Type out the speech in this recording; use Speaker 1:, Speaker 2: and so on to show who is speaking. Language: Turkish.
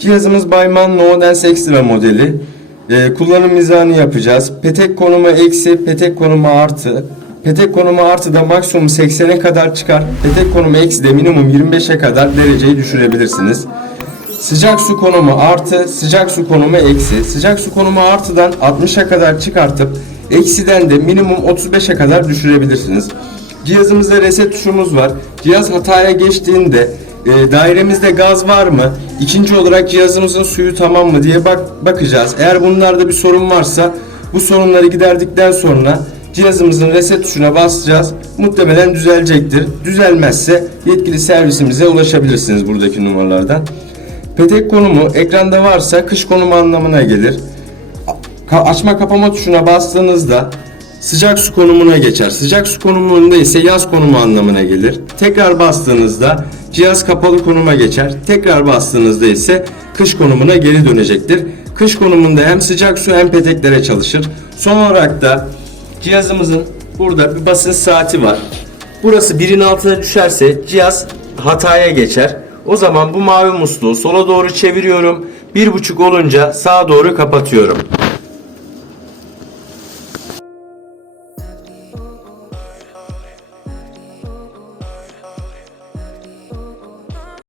Speaker 1: Cihazımız Bayman Noodens Extra modeli. Ee, kullanım mizanı yapacağız. Petek konumu eksi, petek konumu artı. Petek konumu artı da maksimum 80'e kadar çıkar. Petek konumu eksi de minimum 25'e kadar dereceyi düşürebilirsiniz. Sıcak su konumu artı, sıcak su konumu eksi. Sıcak su konumu artıdan 60'a kadar çıkartıp eksiden de minimum 35'e kadar düşürebilirsiniz. Cihazımızda reset tuşumuz var. Cihaz hataya geçtiğinde e, dairemizde gaz var mı? İkinci olarak cihazımızın suyu tamam mı diye bak bakacağız. Eğer bunlarda bir sorun varsa bu sorunları giderdikten sonra cihazımızın reset tuşuna basacağız. Muhtemelen düzelecektir. Düzelmezse yetkili servisimize ulaşabilirsiniz buradaki numaralardan. Petek konumu ekranda varsa kış konumu anlamına gelir. Ka- açma kapama tuşuna bastığınızda sıcak su konumuna geçer. Sıcak su konumunda ise yaz konumu anlamına gelir. Tekrar bastığınızda cihaz kapalı konuma geçer. Tekrar bastığınızda ise kış konumuna geri dönecektir. Kış konumunda hem sıcak su hem peteklere çalışır. Son olarak da cihazımızın burada bir basınç saati var. Burası birin altına düşerse cihaz hataya geçer. O zaman bu mavi musluğu sola doğru çeviriyorum. Bir buçuk olunca sağa doğru kapatıyorum.